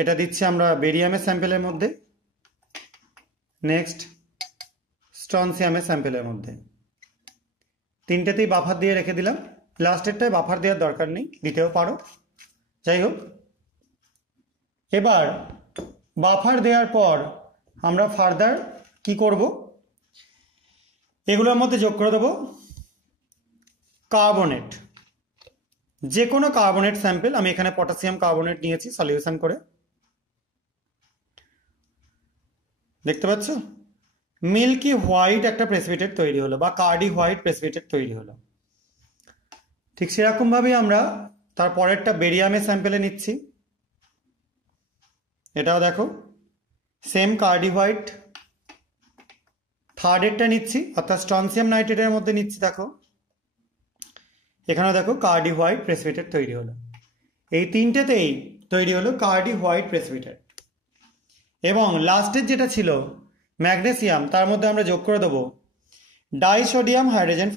এটা দিচ্ছি আমরা বেরিয়ামের স্যাম্পেলের মধ্যে, নেক্সট স্ট্রনসিয়ামের স্যাম্পেলের মধ্যে। তিনটেতেই বাফার দিয়ে রেখে দিলাম। লাস্টেরটায় বাফার দেওয়ার দরকার নেই, দিতেও পারো, যাই হোক। এবার বাফার দেওয়ার পর আমরা ফার্দার কি করব, এগুলোর মধ্যে যোগ করে দেবো কার্বনেট, যে কোনো কার্বনেট স্যাম্পেল। আমি এখানে পটাশিয়াম কার্বনেট নিয়েছি সলিউশন করে, দেখতে পাচ্ছ মিল্কি হোয়াইট একটা প্রেসিপিটেট তৈরি হলো বা কার্ডি হোয়াইট প্রেসিপিটেট তৈরি হলো। ঠিক সেরকমভাবেই আমরা তার পরেরটা বেরিয়ামের স্যাম্পেলে নিচ্ছি, এটাও দেখো সেম কার্ডি হোয়াইট। থার্ডেরটা নিচ্ছি অর্থাৎ স্ট্রনসিয়াম নাইট্রেটের মধ্যে নিচ্ছি, দেখো এখানেও দেখো কার্ডি হোয়াইট প্রেসিপিটেট তৈরি হলো। এই তিনটেতেই তৈরি হলো কার্ডি হোয়াইট প্রেসিপিটেট। এবং লাস্টের যেটা ছিল ম্যাগনেসিয়াম, তার মধ্যে আমরা যোগ করে দেবো ডাইসোডিয়াম হাইড্রোজেন